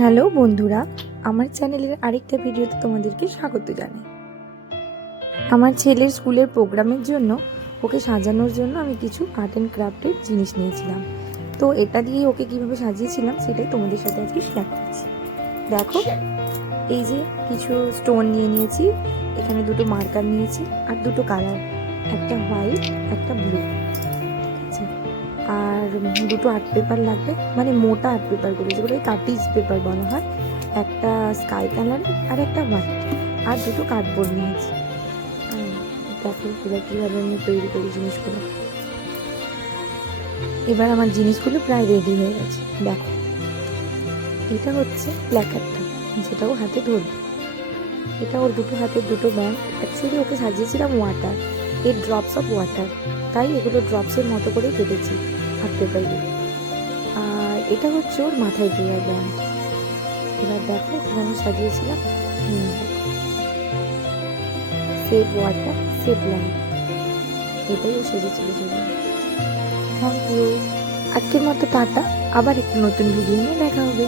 Hello বন্ধুরা, আমার চ্যানেলের আরেকটা ভিডিওতে তোমাদেরকে স্বাগত জানাই। আমার ছেলের স্কুলের প্রোগ্রামের জন্য ওকে সাজানোর জন্য আমি কিছু আর্ট অ্যান্ড ক্রাফটের জিনিস নিয়েছিলাম। তো এটা দিয়ে ওকে কিভাবে সাজিয়েছিলাম সেটাই তোমাদের সাথে আজকে শেয়ার করছি। দেখো, এই যে কিছু স্টোন নিয়ে নিয়েছি, এখানে দুটো মার্কার নিয়েছি আর দুটো কালার, একটা হোয়াইট একটা ব্লু, আর দুটো আর্ট পেপার লাগবে, মানে মোটা আর্ট পেপারগুলো যেগুলো কার্টিজ পেপার বলা হয়, একটা স্কাই কালার আর একটা হোয়াইট, আর দুটো কার্ডবোর্ড নিয়েছি। দেখো এবার কীভাবে আমি তৈরি করি জিনিসগুলো। এবার আমার জিনিসগুলো প্রায় রেডি হয়ে গেছে। দেখো, এটা হচ্ছে প্ল্যাকার্ডটা, যেটা ও হাতে ধরবে। এটা ওর দুটো হাতের দুটো ব্যান্ড। অ্যাকচুয়ালি ওকে সাজিয়েছিলাম ওয়াটার, এর ড্রপস অফ ওয়াটার, তাই এগুলো ড্রপসের মতো করে কেটেছি আর্ট পেপারগুলো। আর এটা হচ্ছে ওর মাথায় দেওয়ার ব্যান্ড। এবার দেখো আমি সাজিয়েছিলাম সেভ ওয়াটার সেভ লাইফ, এটাই ও সেজেছিল সেদিন। Thank you. আজকের মতো টাটা, আবার একটা নতুন ভিডিও নিয়ে দেখা হবে।